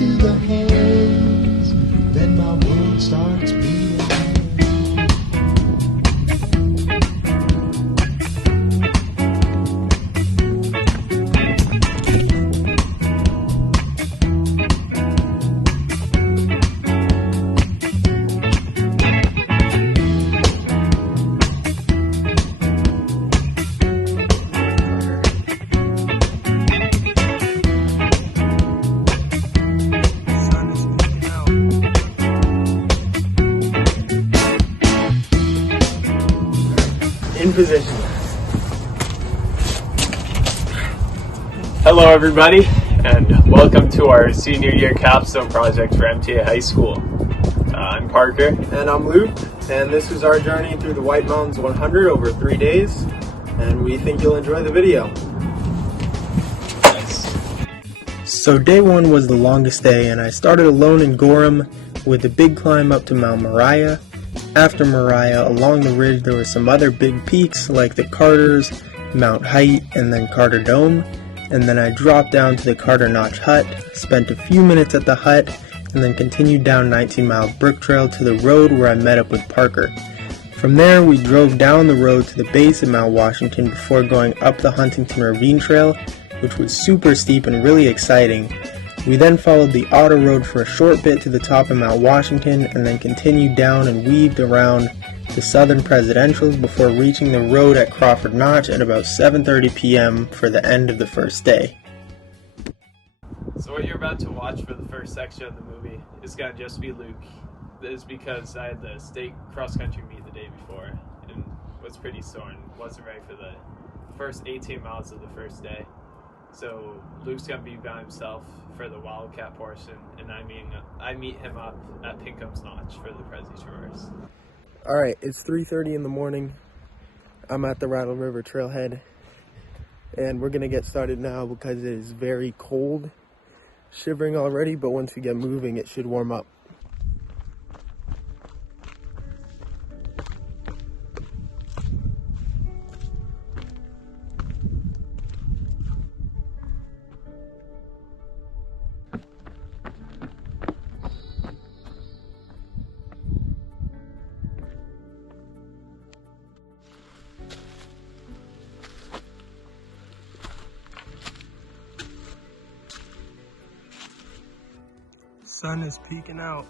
into the haze, then my world starts beating. In position. Hello everybody, and welcome to our senior year capstone project for MTA High School. I'm Parker. And I'm Luke, and this is our journey through the White Mountains 100 over 3 days, and we think you'll enjoy the video. Nice. So day one was the longest day, and I started alone in Gorham with a big climb up to Mount Moriah. After Moriah, along the ridge there were some other big peaks like the Carters, Mount Height, and then Carter Dome. And then I dropped down to the Carter Notch Hut, spent a few minutes at the hut, and then continued down 19-mile brick trail to the road where I met up with Parker. From there, we drove down the road to the base of Mount Washington before going up the Huntington Ravine Trail, which was super steep and really exciting. We then followed the auto road for a short bit to the top of Mount Washington and then continued down and weaved around the Southern Presidentials before reaching the road at Crawford Notch at about 7:30 p.m. for the end of the first day. So what you're about to watch for the first section of the movie is going to just be Luke. This is because I had the state cross-country meet the day before and was pretty sore and wasn't ready for the first 18 miles of the first day. So Luke's going to be by himself for the Wildcat portion, and I meet him up at Pingpong's Notch for the Prezi Traverse. Alright, it's 3:30 in the morning. I'm at the Rattle River Trailhead, and we're going to get started now because it is very cold. Shivering already, but once we get moving it should warm up. Sun is peeking out.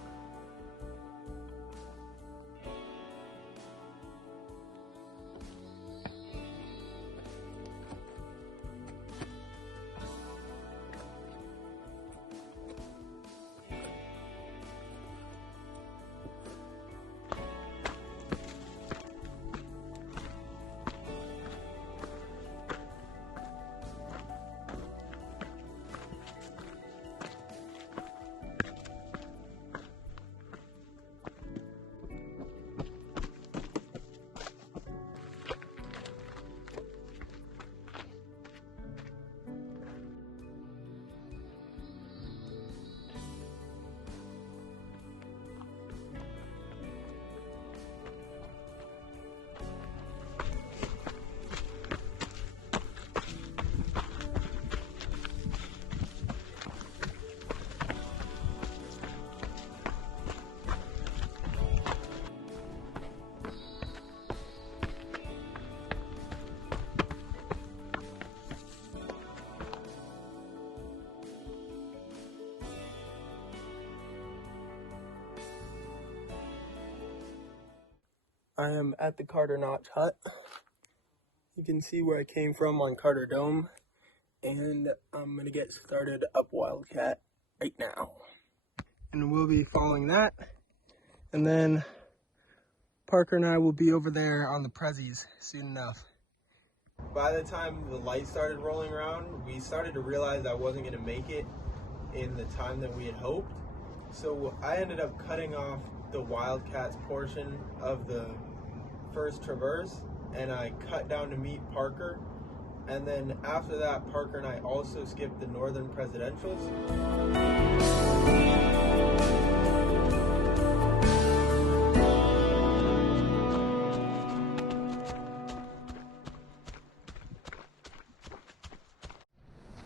I am at the Carter Notch Hut. You can see where I came from on Carter Dome, and I'm going to get started up Wildcat right now. And we'll be following that, and then Parker and I will be over there on the Prezis soon enough. By the time the lights started rolling around, we started to realize I wasn't going to make it in the time that we had hoped. So I ended up cutting off the Wildcats portion of the first traverse, and I cut down to meet Parker. And then after that, Parker and I also skipped the Northern Presidentials.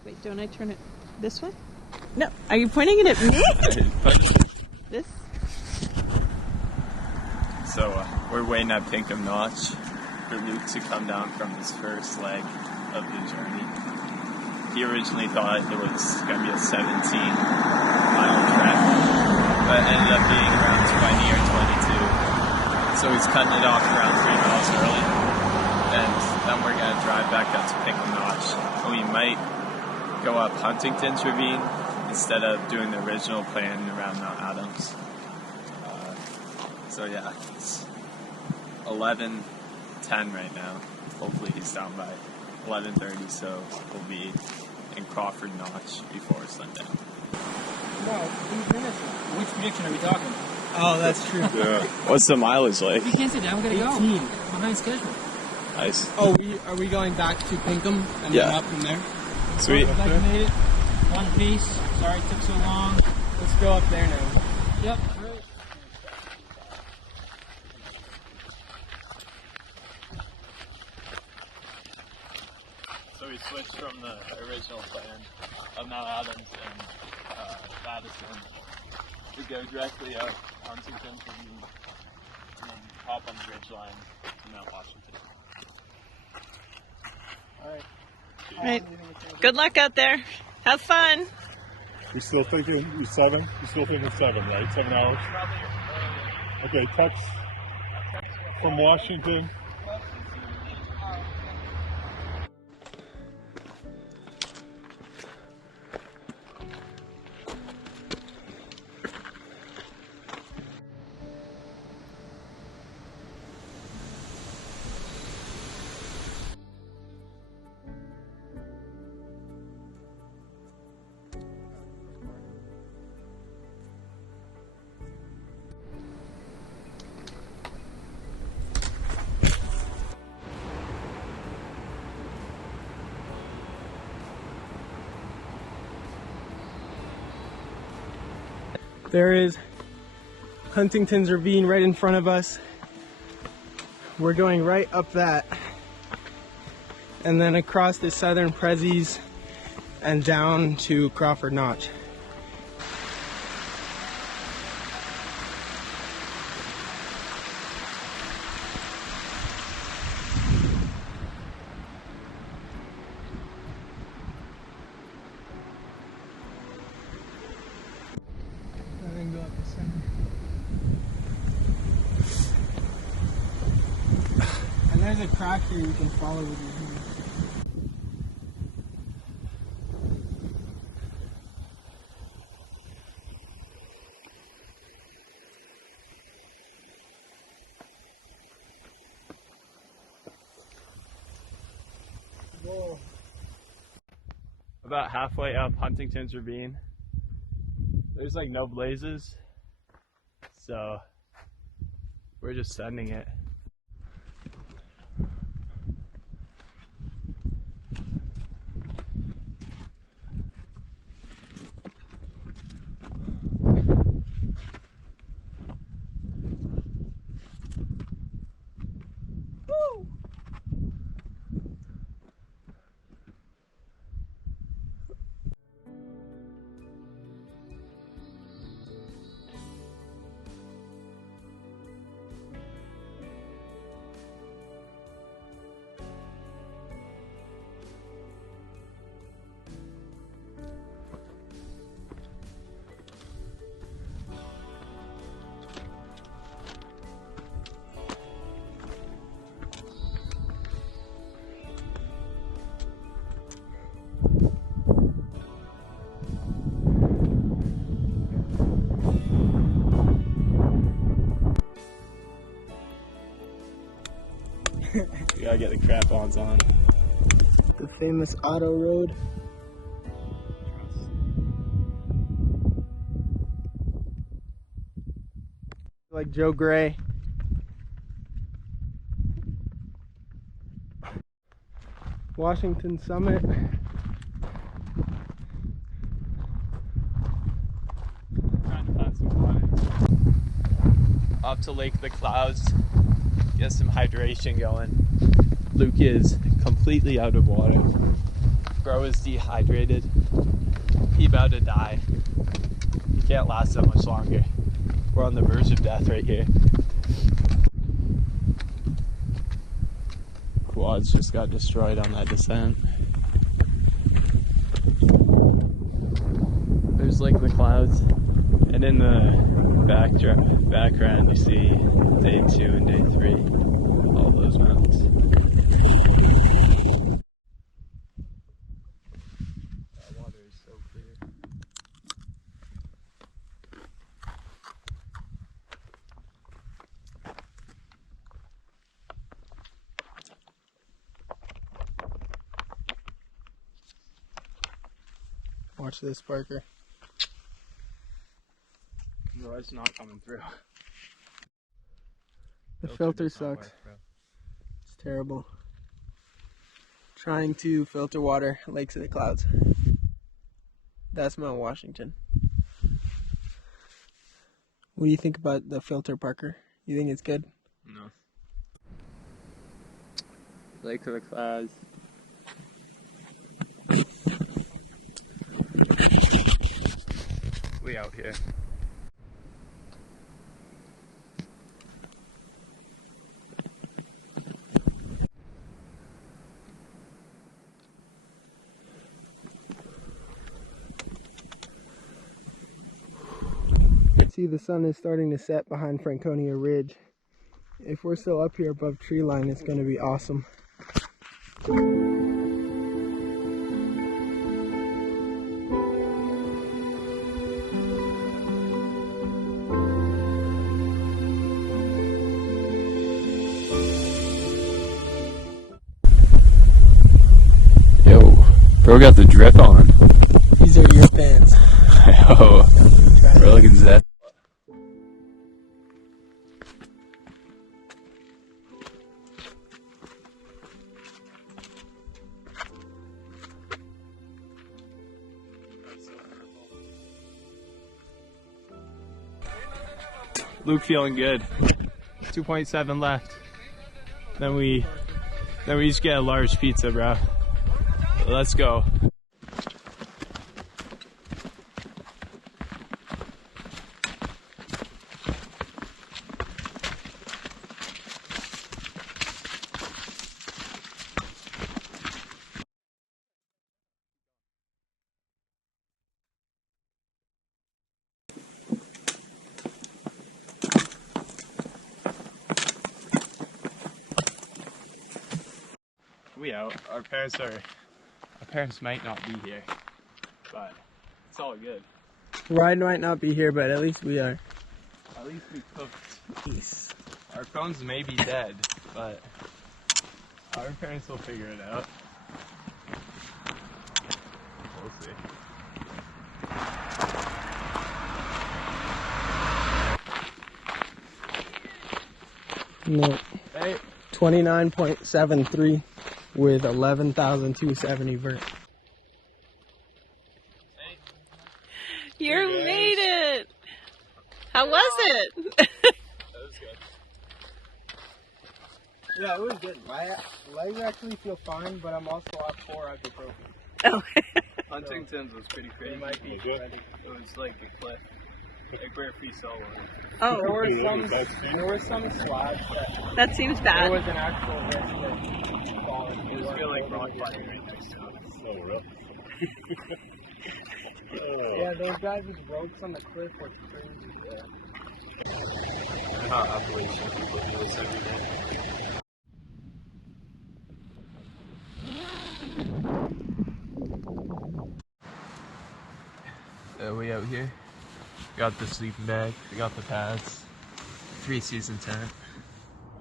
Wait, don't I turn it this way? No, are you pointing it at me? This? So we're waiting at Pingpong Notch for Luke to come down from his first leg of the journey. He originally thought it was going to be a 17-mile trek, but it ended up being around 20 or 22. So he's cutting it off around 3 miles early, and then we're going to drive back up to Pingpong Notch. And we might go up Huntington's Ravine instead of doing the original plan around Mount Adams. So yeah, it's 11:10 right now. Hopefully he's down by 11:30, so we'll be in Crawford Notch before sundown. No, 8 minutes. Which prediction are we talking? Oh, that's true. Yeah. What's the mileage like? We can't sit down, we gotta 18. go. Behind schedule. Nice. Oh, are we going back to Pingpong and Yeah. then up from there? Sweet. Glad you made it. One piece. Sorry it took so long. Let's go up there now. Yep. So we switched from the original plan of Mount Adams and Madison to go directly up Huntington and then hop on the ridge line to Mount Washington. Right. Good luck out there. Have fun. You're still thinking 7? You're still thinking 7, right? 7 hours? Okay, text from Washington. There is Huntington's Ravine right in front of us. We're going right up that and then across the southern Prezzies and down to Crawford Notch. Go up the center. And there's a crack here you can follow with your hand. Whoa. About halfway up Huntington's Ravine. There's like no blazes, so we're just sending it. We gotta get the crap-ons on. The famous auto road. Like Joe Gray. Washington Summit. Trying to find some water. Up to Lake the Clouds. Get some hydration going. Luke is completely out of water. Bro is dehydrated. He about to die. You can't last that much longer. We're on the verge of death right here. Quads just got destroyed on that descent. There's like the clouds, and in the background you see day 2 and day 3, all those mountains. That water is so clear. Watch this, Parker. No, it's not coming through. The filter sucks. It's terrible. Trying to filter water, Lakes of the Clouds. That's Mount Washington. What do you think about the filter, Parker? You think it's good? No. Lake of the Clouds. We out here. See, the sun is starting to set behind Franconia Ridge. If we're still up here above tree line, it's going to be awesome. Yo, bro got the drip on. These are your pants. Yo, bro looking zest. Luke feeling good. 2.7 left. Then we just get a large pizza, bro. Let's go. We out. Our parents might not be here, but it's all good. Ride might not be here, but at least we are. At least we cooked. Peace. Our phones may be dead, but our parents will figure it out. We'll see. No. Hey. 29.73 with 11,270 vert. Hey. You Hey, made it! How was it? That was good. Yeah, it was good. My legs actually feel fine, but I'm also off 4 ibuprofen. Oh. Huntington's was pretty crazy. It might be good. ready. It was like a cliff. Like where we saw one. Oh, There were some slabs that that seems there bad. was an actual risk of falling. It just feel like rock climbing right next to us. So rough. Yeah, those guys with ropes on the cliff were crazy. Yeah. How Appalachian people do this every day. We out here. Got the sleeping bag. We got the pads. 3-season tent.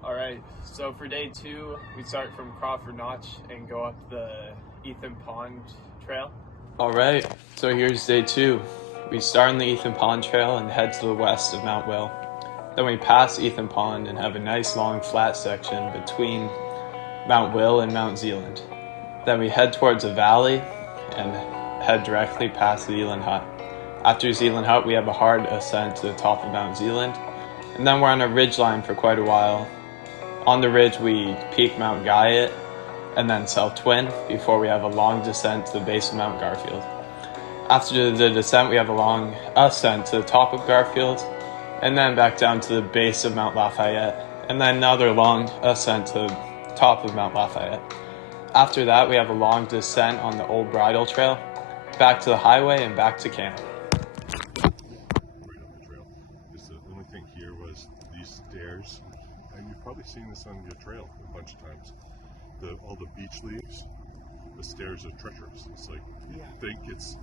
All right. So for day 2, we start from Crawford Notch and go up the Ethan Pond Trail. All right. So here's day 2. We start on the Ethan Pond Trail and head to the west of Mount Will. Then we pass Ethan Pond and have a nice long flat section between Mount Will and Mount Zealand. Then we head towards a valley and head directly past Zealand Hut. After Zealand Hut, we have a hard ascent to the top of Mount Zealand, and then we're on a ridge line for quite a while. On the ridge, we peak Mount Guyot and then South Twin before we have a long descent to the base of Mount Garfield. After the descent, we have a long ascent to the top of Garfield, and then back down to the base of Mount Lafayette, and then another long ascent to the top of Mount Lafayette. After that, we have a long descent on the old bridle trail, back to the highway and back to camp. Right up the trail. Just the only thing here was these stairs, and you've probably seen this on your trail a bunch of times. All the beech leaves, the stairs are treacherous. It's like you think it's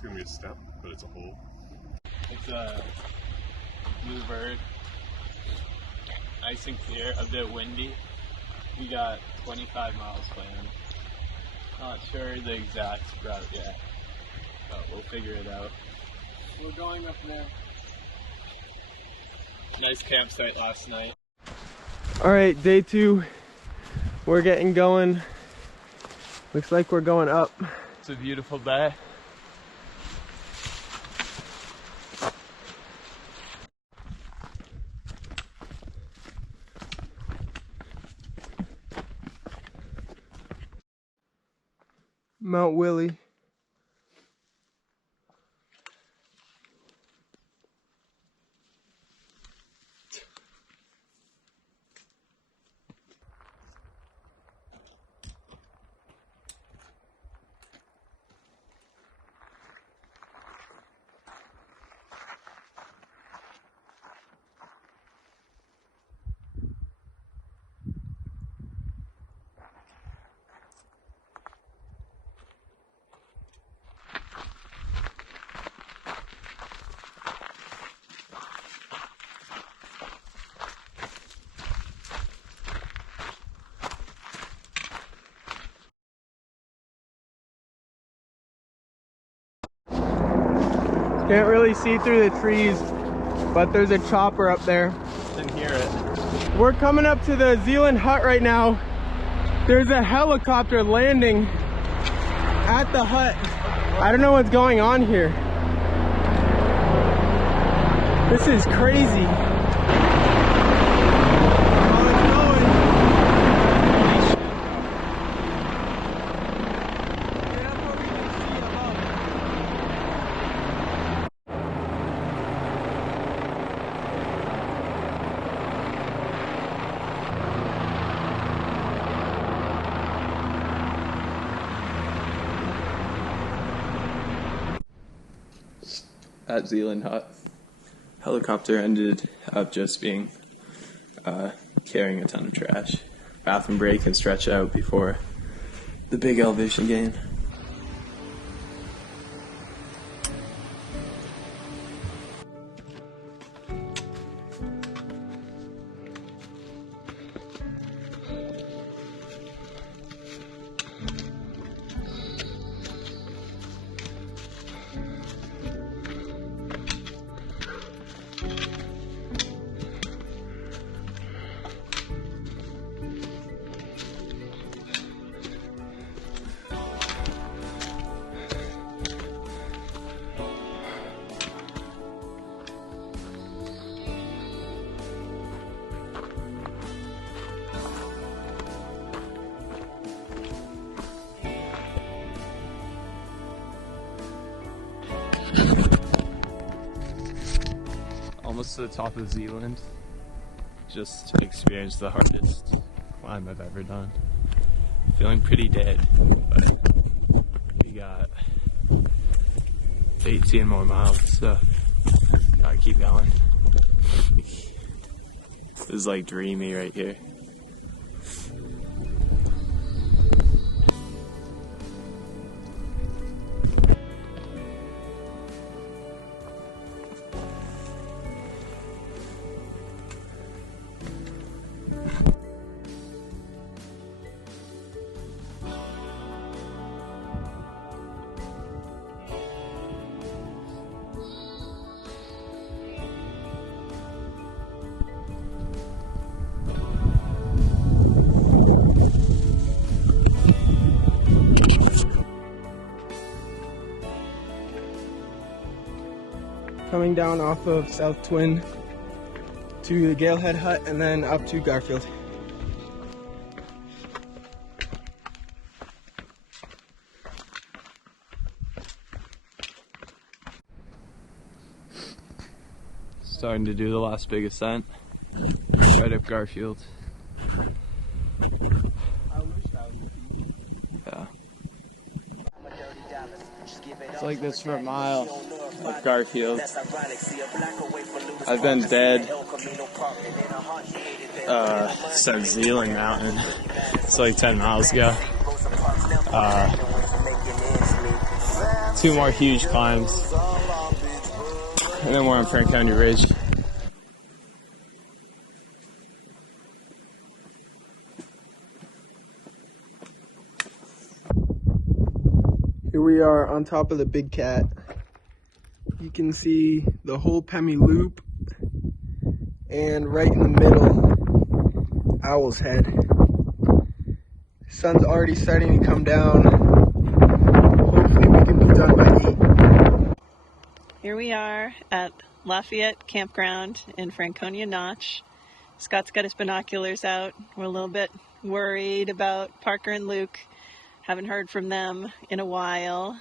going to be a step, but it's a hole. It's a blue bird, nice and clear, a bit windy. We got 25 miles planned. Not sure the exact route yet, but we'll figure it out. We're going up there. Nice campsite last night. Alright, day 2. We're getting going. Looks like we're going up. It's a beautiful day. Mount Willie. Can't really see through the trees, but there's a chopper up there. Didn't hear it. We're coming up to the Zealand hut right now. There's a helicopter landing at the hut. I don't know what's going on here. This is crazy. At Zealand Hut, helicopter ended up just being carrying a ton of trash. Bathroom break and stretch out before the big elevation gain. Almost to the top of Zealand. Just experienced the hardest climb I've ever done. Feeling pretty dead, but we got 18 more miles, so gotta keep going. This is like dreamy right here. Coming down off of South Twin to the Galehead Hut and then up to Garfield. Starting to do the last big ascent. Right up Garfield. Yeah. It's like this for a mile up Garfield. I've been dead since Zealand Mountain. It's like 10 miles ago. 2 more huge climbs. And then we're on Franconia Ridge. Here we are on top of the Big Cat. You can see the whole Pemi Loop, and right in the middle, Owl's Head. Sun's already starting to come down. Hopefully we can be done by 8. Here we are at Lafayette Campground in Franconia Notch. Scott's got his binoculars out. We're a little bit worried about Parker and Luke. Haven't heard from them in a while.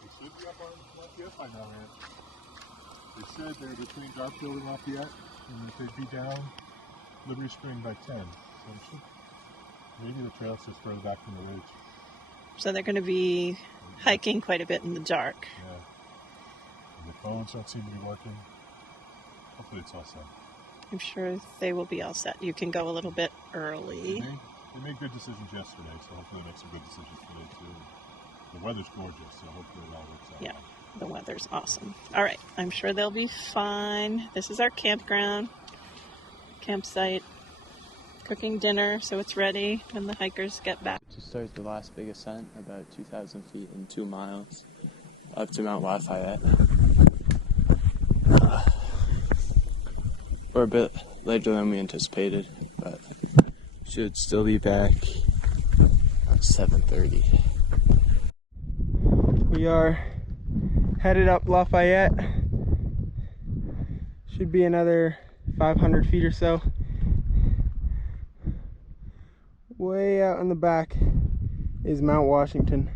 They should be up on Lafayette by now, man. They said they're between Garfield and Lafayette, and that they'd be down Liberty Spring by 10. So maybe the trail's just further back from the ridge. So they're going to be hiking quite a bit in the dark. Yeah. And the phones don't seem to be working. Hopefully it's all set. I'm sure they will be all set. You can go a little bit early. They made good decisions yesterday, so hopefully they make some good decisions today too. The weather's gorgeous, so hopefully it all works out. Yeah, the weather's awesome. All right, I'm sure they'll be fine. This is our campground, campsite. Cooking dinner, so it's ready when the hikers get back. To start the last big ascent, about 2,000 feet in 2 miles, up to Mount Lafayette. We're a bit later than we anticipated, but should still be back at 7:30. We are headed up Lafayette. Should be another 500 feet or so. Way out in the back is Mount Washington.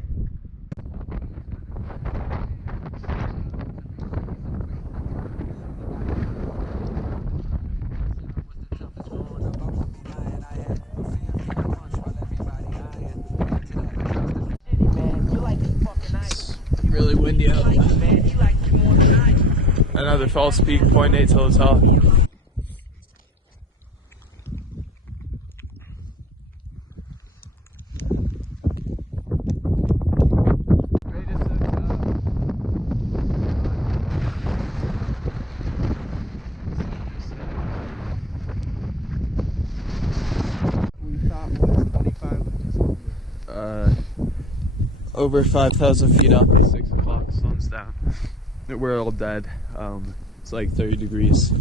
It's really windy out. Another false peak, 0.8 till the top. Over 5,000 feet up at 6 o'clock, sun's down. We're all dead. It's like 30 degrees.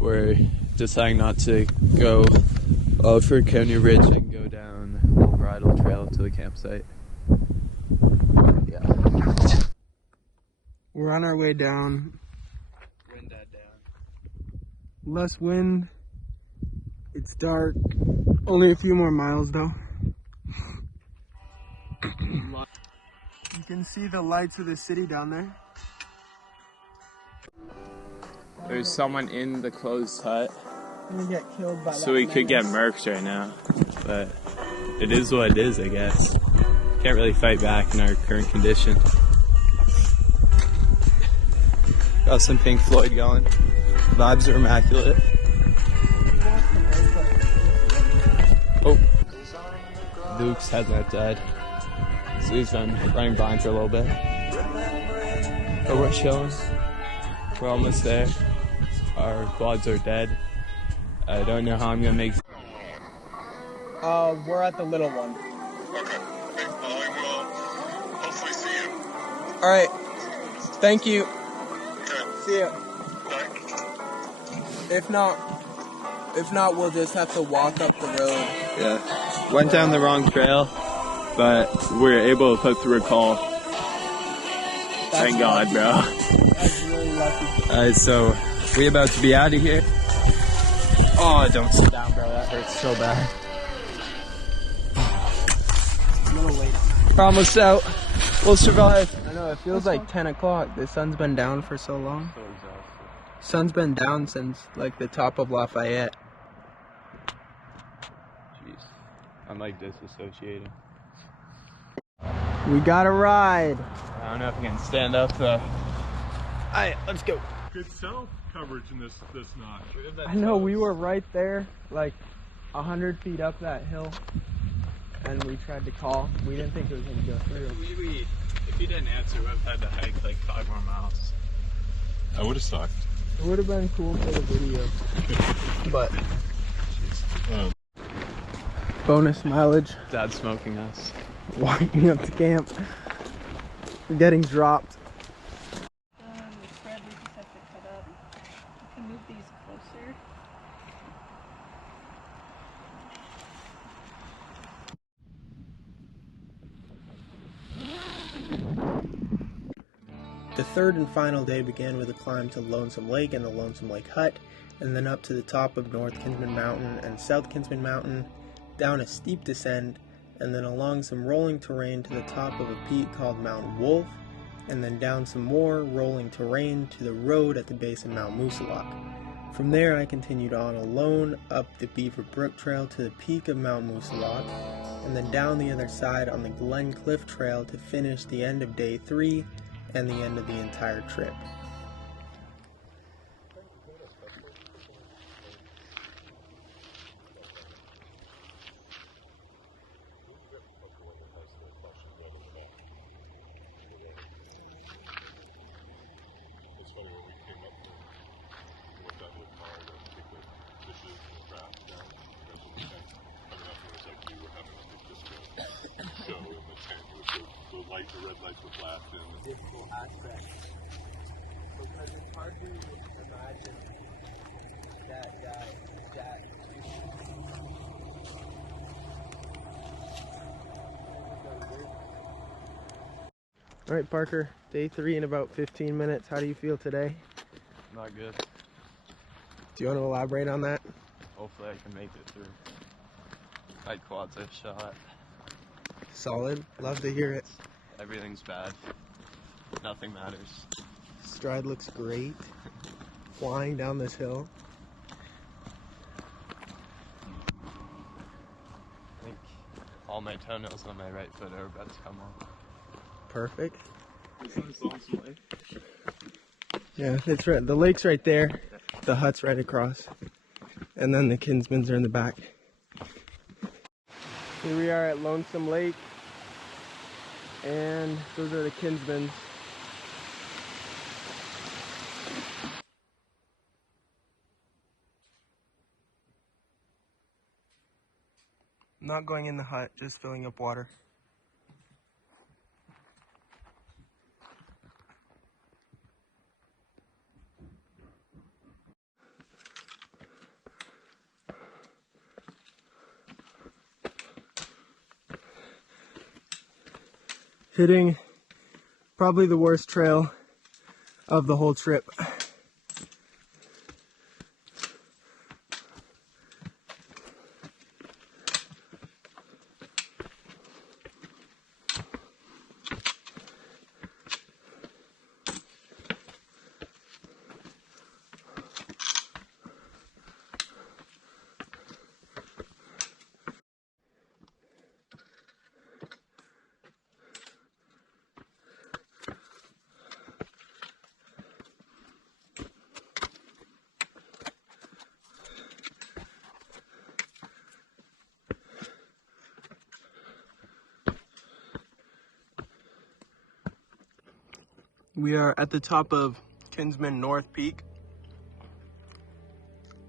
We're deciding not to go for Franconia Ridge and go down the bridle trail to the campsite. Yeah. We're on our way down. Wind died down. Less wind. It's dark. Only a few more miles though. You can see the lights of the city down there. There's someone in the closed hut, We get killed by so we could get murked right now, but it is what it is, I guess. Can't really fight back in our current condition. Got some Pink Floyd going. Vibes are immaculate. Oh, Luke's hasn't died. So he's been running blind for a little bit. But we're chilling. We're almost there. Our quads are dead. I don't know how I'm gonna make. We're at the little one. Okay. Well, I will hopefully see you. All right. Thank you. Okay. See ya. Bye. If not, we'll just have to walk up the road. Yeah. Went down the wrong trail, but we're able to put through a call. Thank God, bro. That's really lucky. Alright, so we about to be out of here. Oh, don't sit down, bro. That hurts so bad. A little late. We're almost out. We'll survive. I know, it feels like 10 o'clock. The sun's been down for so long. So exhausted. Sun's been down since like the top of Lafayette. Jeez, I'm like disassociating. We got a ride. I don't know if I can stand up though. Alright, let's go. Good cell coverage in this notch. I know, we were right there, like 100 feet up that hill, and we tried to call. We didn't think it was going to go through. If you didn't answer, we would have had to hike like 5 more miles. I would have sucked. It would have been cool for the video, but bonus mileage. Dad's smoking us. Walking up to camp. We're getting dropped. The spread we just have to cut up. You can move these closer. The third and final day began with a climb to Lonesome Lake and the Lonesome Lake Hut, and then up to the top of North Kinsman Mountain and South Kinsman Mountain, down a steep descent, and then along some rolling terrain to the top of a peak called Mount Wolf, and then down some more rolling terrain to the road at the base of Mount Moosilauke. From there I continued on alone up the Beaver Brook Trail to the peak of Mount Moosilauke, and then down the other side on the Glen Cliff Trail to finish the end of day 3 and the end of the entire trip. It's funny, when we came up and went down to the car to take the dishes and the craft down, that's what we had coming up, and it was like we were having like a disco show in the tent. It was the red lights were flashing. Difficult aspect. Because it's hard to imagine that guy, Jack. Alright, Parker, day 3 in about 15 minutes. How do you feel today? Not good. Do you want to elaborate on that? Hopefully I can make it through. My quads are shot. Solid. Love to hear it. Everything's bad. Nothing matters. Stride looks great. Flying down this hill. I think all my toenails on my right foot are about to come off. Perfect. This is Lonesome Lake. Yeah, it's right. The lake's right there. The hut's right across. And then the Kinsmans are in the back. Here we are at Lonesome Lake. And those are the Kinsmans. Not going in the hut, just filling up water. Hitting probably the worst trail of the whole trip. We are at the top of Kinsman North Peak.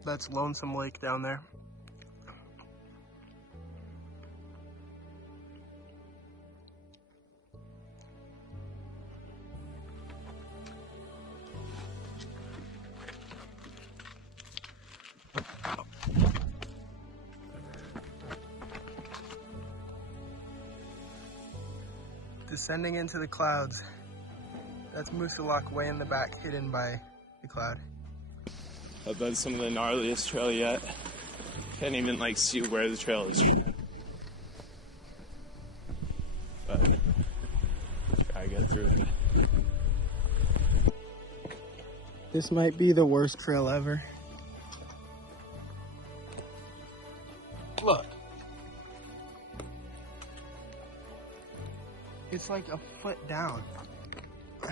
That's Lonesome Lake down there. Descending into the clouds. That's Moosilauke way in the back, hidden by the cloud. I've done some of the gnarliest trail yet. Can't even like see where the trail is. But gotta get through it. This might be the worst trail ever. Look. It's like a foot down. It's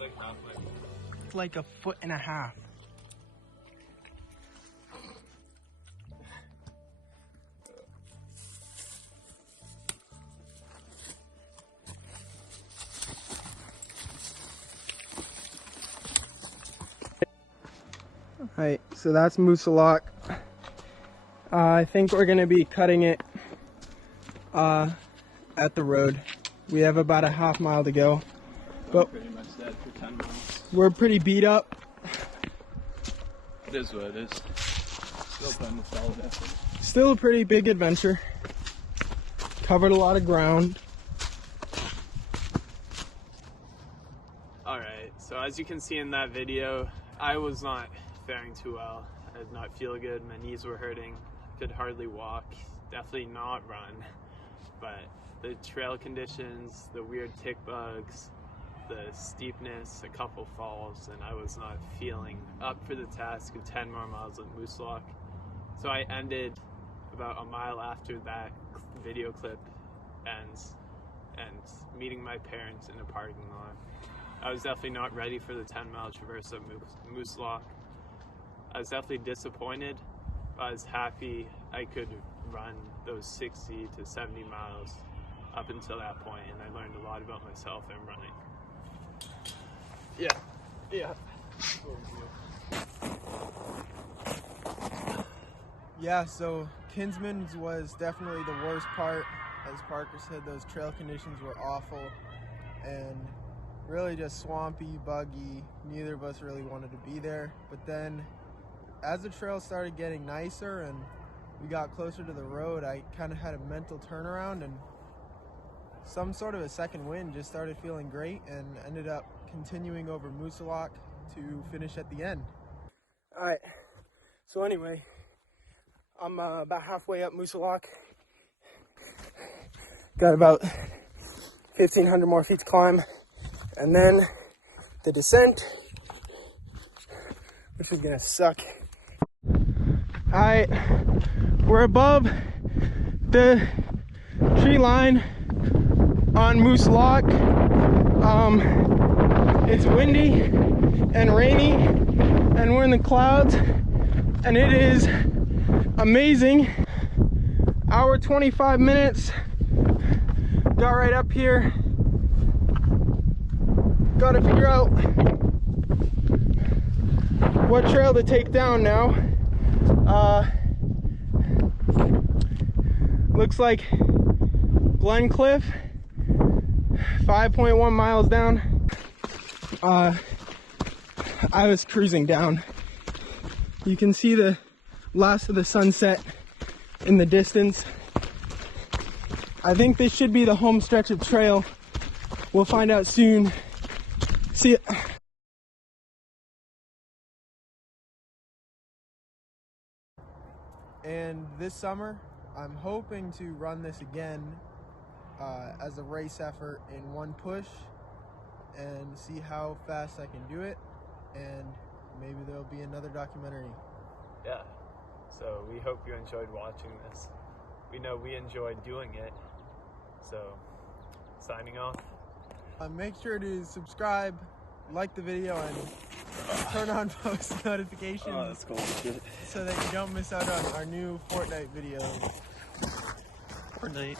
like halfway. It's like a foot and a half. Alright, so that's Moosalok. I think we're gonna be cutting it at the road. We have about a half mile to go, but Pretty much dead for 10 miles. we're pretty beat up. It is what it is. Still putting a solid effort. Still a pretty big adventure. Covered a lot of ground. Alright, so as you can see in that video, I was not faring too well. I did not feel good. My knees were hurting. Could hardly walk. Definitely not run. But the trail conditions, the weird tick bugs, the steepness, a couple falls, and I was not feeling up for the task of 10 more miles of Moosalok. So I ended about a mile after that video clip ends and meeting my parents in a parking lot. I was definitely not ready for the 10-mile traverse of Moosalok. I was definitely disappointed, but I was happy I could run those 60 to 70 miles up until that point, and I learned a lot about myself and running. Yeah. Yeah, so Kinsman's was definitely the worst part. As Parker said, those trail conditions were awful and really just swampy, buggy. Neither of us really wanted to be there. But then as the trail started getting nicer and we got closer to the road, I kind of had a mental turnaround and some sort of a second wind, just started feeling great and ended up continuing over Moosalok to finish at the end. All right, so anyway, I'm about halfway up Moosalok. Got about 1,500 more feet to climb, and then the descent, which is gonna suck. All right, we're above the tree line on Moosalok. It's windy and rainy, and we're in the clouds, and it is amazing. Hour 25 minutes. Got right up here. Got to figure out what trail to take down now. Looks like Glencliff, 5.1 miles down. I was cruising down. You can see the last of the sunset in the distance. I think this should be the home stretch of trail. We'll find out soon. See ya. And this summer, I'm hoping to run this again as a race effort in one push and see how fast I can do it, and maybe there'll be another documentary. Yeah, so we hope you enjoyed watching this. We know we enjoyed doing it, so signing off. Make sure to subscribe, like the video, and turn on post notifications. Oh, that's cool. So that you don't miss out on our new Fortnite videos. Fortnite.